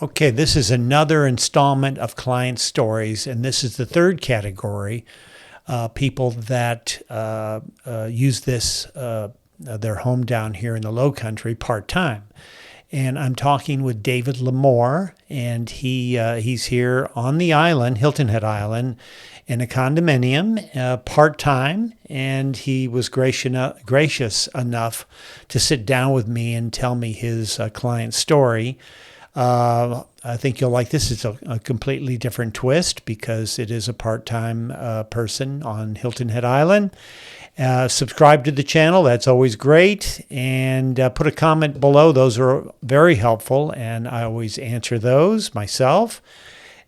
Okay, this is another installment of client stories, and this is the third category. People that use their home down here in the Lowcountry part-time. And I'm talking with David Lamore, and he's here on the island, Hilton Head Island, in a condominium, part-time, and he was gracious enough to sit down with me and tell me his client story. I think you'll like this. It's a completely different twist because it is a part-time person on Hilton Head Island. Subscribe to the channel. That's always great. And put a comment below. Those are very helpful, and I always answer those myself.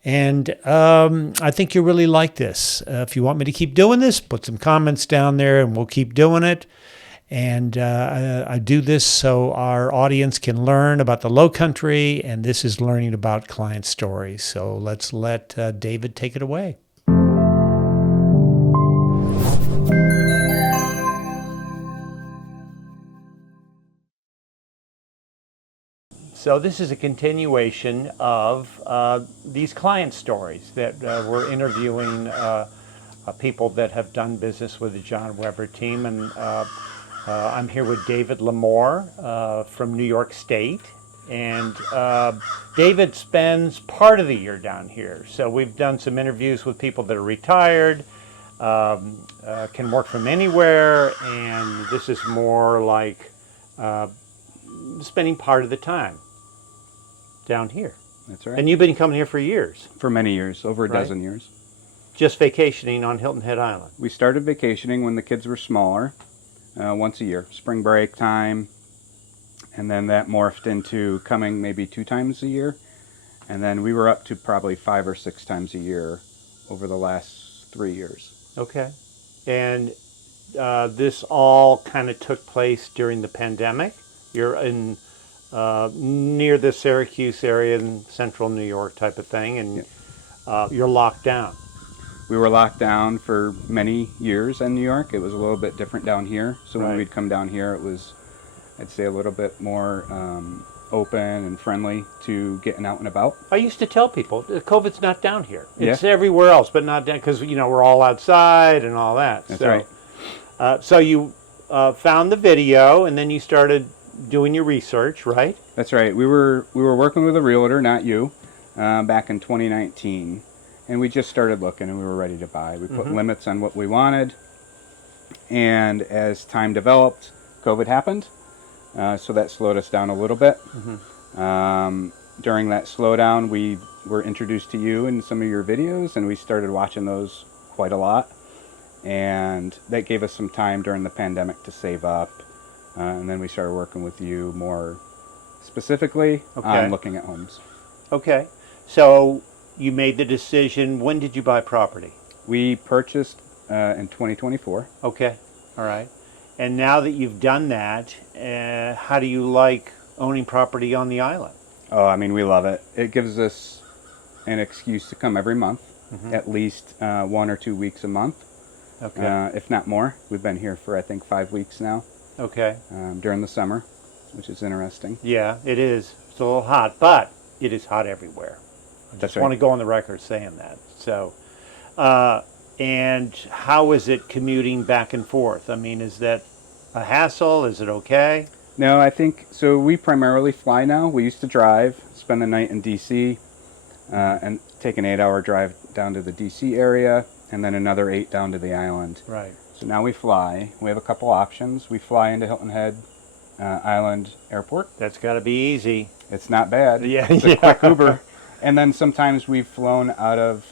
And I think you'll really like this. If you want me to keep doing this, put some comments down there, and we'll keep doing it. And I do this so our audience can learn about the Lowcountry, and this is learning about client stories. So let's let David take it away. So this is a continuation of these client stories that we're interviewing people that have done business with the John Weber team. And I'm here with David Lamore from New York State. And David spends part of the year down here. So we've done some interviews with people that are retired, can work from anywhere, and this is more like spending part of the time down here. That's right. And you've been coming here for years. For many years, over a dozen years. Just vacationing on Hilton Head Island. We started vacationing when the kids were smaller, once a year, spring break time, and then that morphed into coming maybe 2 times a year, and then we were up to probably 5 or 6 times a year over the last 3 years. Okay. And this all kind of took place during the pandemic. You're in near the Syracuse area in central New York type of thing, and you're locked down. We were locked down for many years in New York. It was a little bit different down here. So when we'd come down here, it was, I'd say, a little bit more open and friendly to getting out and about. I used to tell people, COVID's not down here. It's everywhere else, but not down, because, you know, we're all outside and all that. That's right. So you found the video, and then you started doing your research, right? That's right. We were working with a realtor, not you, back in 2019, and we just started looking, and we were ready to buy. We put limits on what we wanted, and as time developed, COVID happened, so that slowed us down a little bit. During that slowdown, we were introduced to you in some of your videos, and we started watching those quite a lot, and that gave us some time during the pandemic to save up. And then we started working with you more specifically on looking at homes. Okay. So you made the decision. When did you buy property? We purchased in 2024. Okay. All right. And now that you've done that, how do you like owning property on the island? Oh, I mean, we love it. It gives us an excuse to come every month, at least 1 or 2 weeks a month, if not more. We've been here for, I think, 5 weeks now. Okay. During the summer, which is interesting. Yeah, it is. It's a little hot, but it is hot everywhere. I just want to go on the record saying that. So, and how is it commuting back and forth? I mean, is that a hassle? Is it okay? No, I think, so we primarily fly now. We used to drive, spend the night in D.C., and take an 8-hour drive down to the D.C. area, and then another 8 down to the island. Right. So now we fly. We have a couple options. We fly into Hilton Head Island Airport. That's got to be easy. It's not bad. Yeah, it's a quick Uber. And then sometimes we've flown out of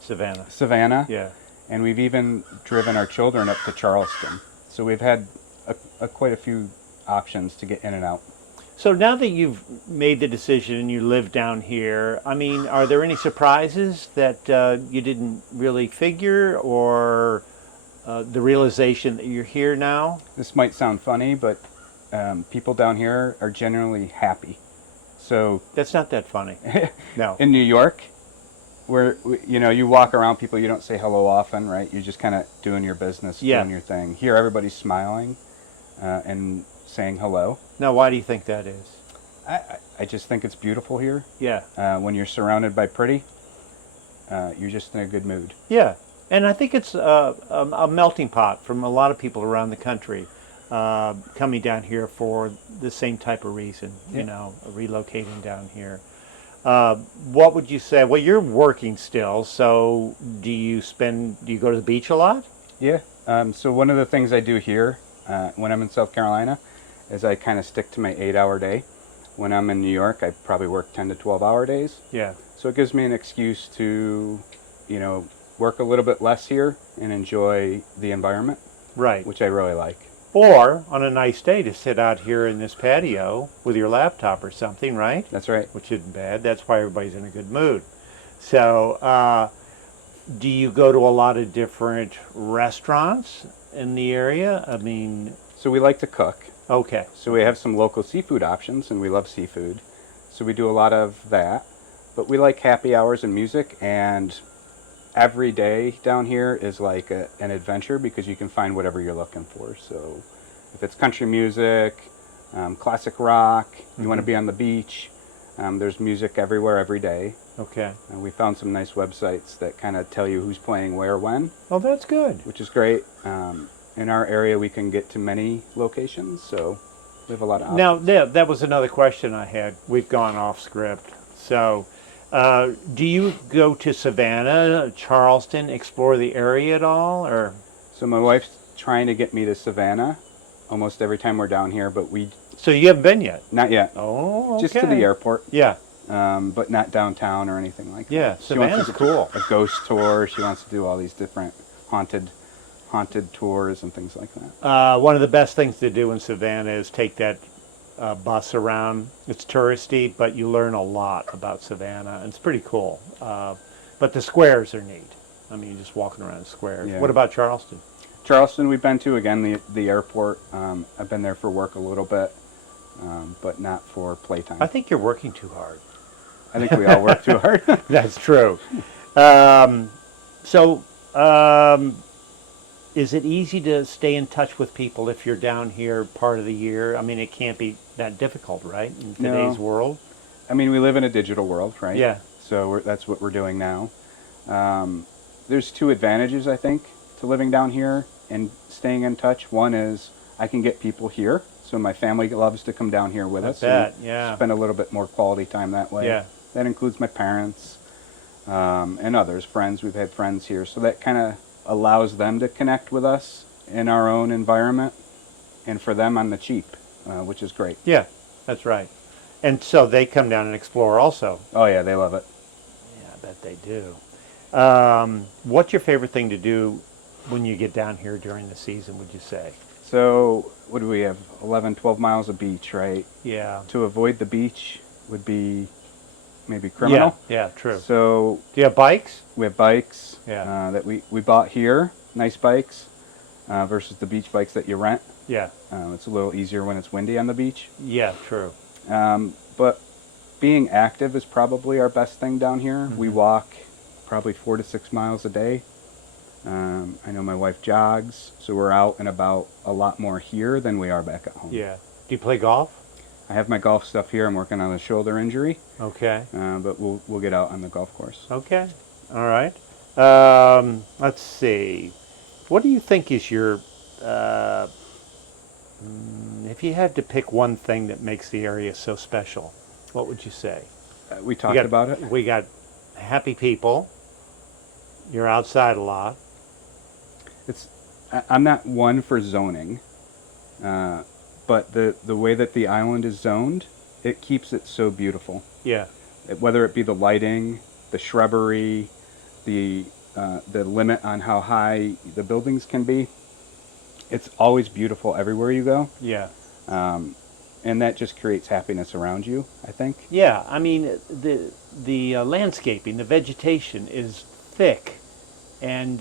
Savannah. Yeah. And we've even driven our children up to Charleston. So we've had quite a few options to get in and out. So now that you've made the decision and you live down here, I mean, are there any surprises that you didn't really figure, or the realization that you're here now? This might sound funny, but people down here are generally happy. So that's not that funny. No. In New York, where you walk around people, you don't say hello often, right? You're just kind of doing your business, doing your thing. Here, everybody's smiling and saying hello. Now, why do you think that is? I just think it's beautiful here. Yeah. When you're surrounded by pretty, you're just in a good mood. Yeah. And I think it's a melting pot from a lot of people around the country coming down here for the same type of reason, you know, relocating down here. What would you say? Well, you're working still, so do you go to the beach a lot? Yeah. So one of the things I do here when I'm in South Carolina is I kind of stick to my 8-hour day. When I'm in New York, I probably work 10 to 12-hour days. Yeah. So it gives me an excuse to, you know, work a little bit less here and enjoy the environment, Right. which I really like. Or on a nice day to sit out here in this patio with your laptop or something, right? That's right. Which isn't bad. That's why everybody's in a good mood. So, do you go to a lot of different restaurants in the area? I mean, So we like to cook. okay. So we have some local seafood options, and we love seafood. So we do a lot of that. But we like happy hours and music, and every day down here is like an adventure because you can find whatever you're looking for. So if it's country music, classic rock, you want to be on the beach, there's music everywhere every day. Okay. And we found some nice websites that kind of tell you who's playing where when, Oh, that's good. which is great. In our area, we can get to many locations, so we have a lot of options. Now, that was another question I had. We've gone off script. So, do you go to Savannah, Charleston, explore the area at all, or? So my wife's trying to get me to Savannah almost every time we're down here, but So you haven't been yet? not yet. Oh, okay. Just to the airport, Yeah. but not downtown or anything like Yeah, that. She wants Savannah's to do cool. A ghost tour. She wants to do all these different haunted tours and things like that. One of the best things to do in Savannah is take that bus around. It's touristy, but you learn a lot about Savannah. It's pretty cool. But the squares are neat. I mean, just walking around the squares. Yeah. What about Charleston? Charleston, we've been to again. The airport. I've been there for work a little bit, but not for playtime. I think you're working too hard. I think we all work too hard. That's true. So, is it easy to stay in touch with people if you're down here part of the year? I mean, it can't be that difficult, right, in today's No. world? I mean, we live in a digital world, right? Yeah. So that's what we're doing now. There's two advantages, I think, to living down here and staying in touch. One is I can get people here, so my family loves to come down here with us. Bet, and yeah. Spend a little bit more quality time that way. Yeah. That includes my parents and others, friends. We've had friends here, so that kind of allows them to connect with us in our own environment, and for them on the cheap, which is great. Yeah, that's right. And so they come down and explore also. Oh yeah, they love it. Yeah, I bet they do. What's your favorite thing to do when you get down here during the season, would you say? So what do we have? 11, 12 miles of beach, right? Yeah. To avoid the beach would be maybe criminal. Yeah, true. So Do you have bikes? we have bikes Yeah. that we bought here, nice bikes, versus the beach bikes that you rent. Yeah. It's a little easier when it's windy on the beach. Yeah, true. But being active is probably our best thing down here. Mm-hmm. We walk probably 4 to 6 miles a day. I know my wife jogs, so we're out and about a lot more here than we are back at home. Yeah. Do you play golf? I have my golf stuff here. I'm working on a shoulder injury, Okay. but we'll get out on the golf course. Okay. All right. Let's see. What do you think is your, if you had to pick one thing that makes the area so special, what would you say? We talked about it. We got happy people. You're outside a lot. I'm not one for zoning, but the way that the island is zoned, it keeps it so beautiful. Yeah. Whether it be the lighting, the shrubbery, the limit on how high the buildings can be, it's always beautiful everywhere you go. Yeah. And that just creates happiness around you, I think. Yeah. I mean, the landscaping, the vegetation is thick and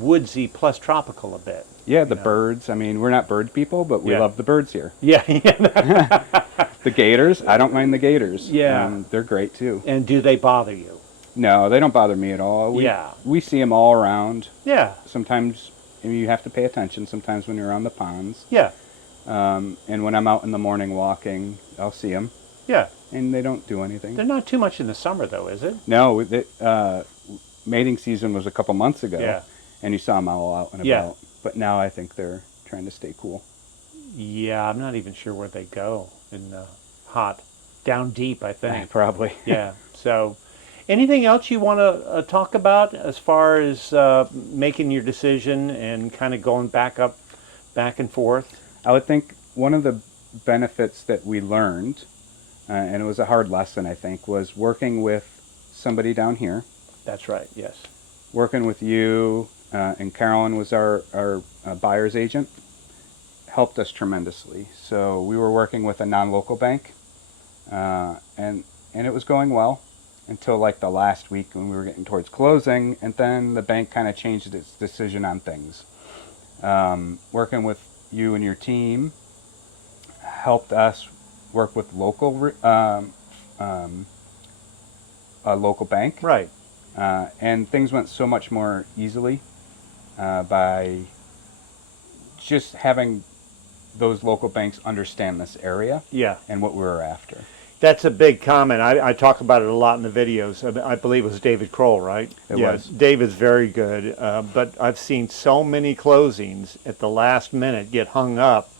woodsy plus tropical a bit. Yeah, the birds. I mean, we're not bird people, but we Yeah. love the birds here. Yeah. Yeah. The gators, I don't mind the gators. Yeah. They're great too. And do they bother you? No, they don't bother me at all. Yeah. We see them all around. Yeah. Sometimes you have to pay attention sometimes when you're on the ponds. Yeah. And when I'm out in the morning walking, I'll see them. Yeah. and they don't do anything. They're not too much in the summer, though, is it? No, mating season was a couple months ago, Yeah. and you saw them all out and Yeah. about. But now I think they're trying to stay cool. Yeah, I'm not even sure where they go in the hot, down deep, I think. Probably. Yeah. So, anything else you want to talk about as far as making your decision and kind of going back and forth? I would think one of the benefits that we learned, and it was a hard lesson, I think, was working with somebody down here. That's right. Yes. Working with you, and Carolyn was our buyer's agent, helped us tremendously. So we were working with a non-local bank, and it was going well until like the last week when we were getting towards closing, and then the bank kind of changed its decision on things. Working with you and your team helped us work with a local bank. Right. And things went so much more easily by just having those local banks understand this area Yeah. and what we were after. That's a big comment. I talk about it a lot in the videos. I believe it was David Kroll, right? It Yes, was. David's very good. But I've seen so many closings at the last minute get hung up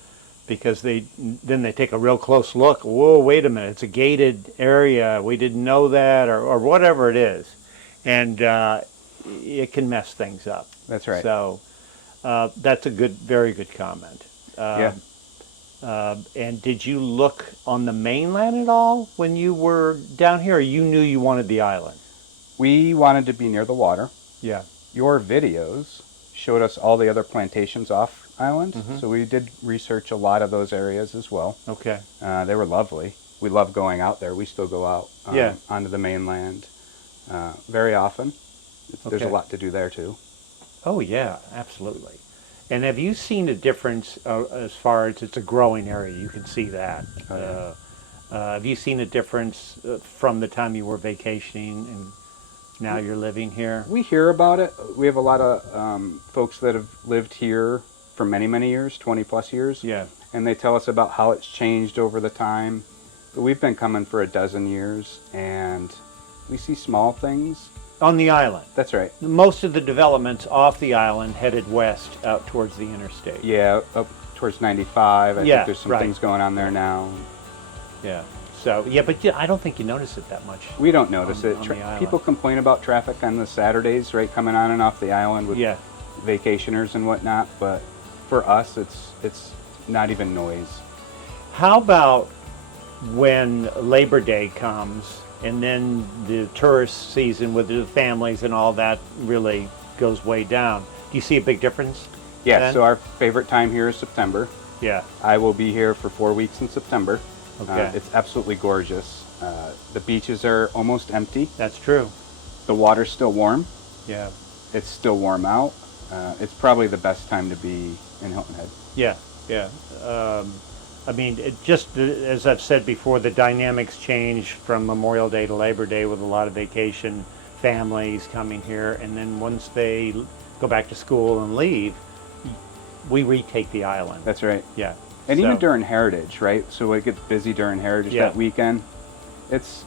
because they take a real close look. Whoa, wait a minute! It's a gated area. We didn't know that, or whatever it is, and it can mess things up. That's right. So that's a very good comment. Yeah. And did you look on the mainland at all when you were down here, or you knew you wanted the island? We wanted to be near the water. Yeah. Your videos showed us all the other plantations off island, Mm-hmm. so we did research a lot of those areas as well. Okay. They were lovely. We love going out there. We still go out Yeah. onto the mainland very often. There's a Okay. lot to do there too. Oh yeah, absolutely. And have you seen a difference as far as it's a growing area? You can see that. Oh, yeah. Have you seen a difference from the time you were vacationing and now you're living here? We hear about it. We have a lot of folks that have lived here for many, many years, 20 plus years. Yeah. And they tell us about how it's changed over the time. But we've been coming for a dozen years, and we see small things. On the island. That's right. Most of the developments off the island headed west out towards the interstate. Yeah, up towards 95. I Yeah, think there's some right. things going on there now. Yeah. So, yeah, but I don't think you notice it that much. We don't notice On- it. on the island. People complain about traffic on the Saturdays, right, coming on and off the island with Yeah. vacationers and whatnot. But for us, it's not even noise. How about when Labor Day comes and then the tourist season with the families and all that really goes way down? Do you see a big difference? Yeah, then? so our favorite time here is September. Yeah. I will be here for 4 weeks in September. Okay. It's absolutely gorgeous. The beaches are almost empty. That's true. The water's still warm. Yeah. It's still warm out. It's probably the best time to be in Hilton Head. Yeah. Yeah. I mean, it just as I've said before, the dynamics change from Memorial Day to Labor Day with a lot of vacation families coming here, and then once they go back to school and leave, we retake the island. That's right. Yeah. And even So- during Heritage, right? So it gets busy during Heritage Yeah. that weekend. It's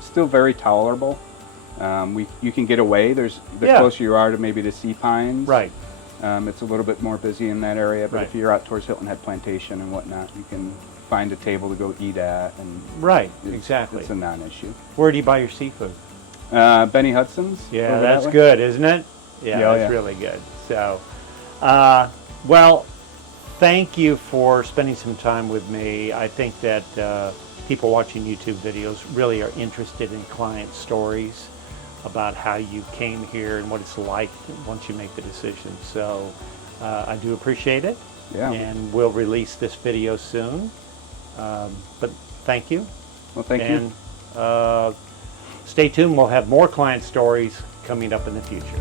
still very tolerable. You can get away. The Yeah. closer you are to maybe the Sea Pines. Right. It's a little bit more busy in that area, but Right. if you're out towards Hilton Head Plantation and whatnot, you can find a table to go eat at, and Right. it's, Exactly. it's a non-issue. Where do you buy your seafood? Benny Hudson's. Yeah, over that's that way. good, isn't it? Yeah, Yeah, oh, that's yeah. really good. So, well, thank you for spending some time with me. I think that people watching YouTube videos really are interested in client stories about how you came here and what it's like once you make the decision. So I do appreciate it. Yeah. And we'll release this video soon. But thank you. Well, thank you. And stay tuned. We'll have more client stories coming up in the future.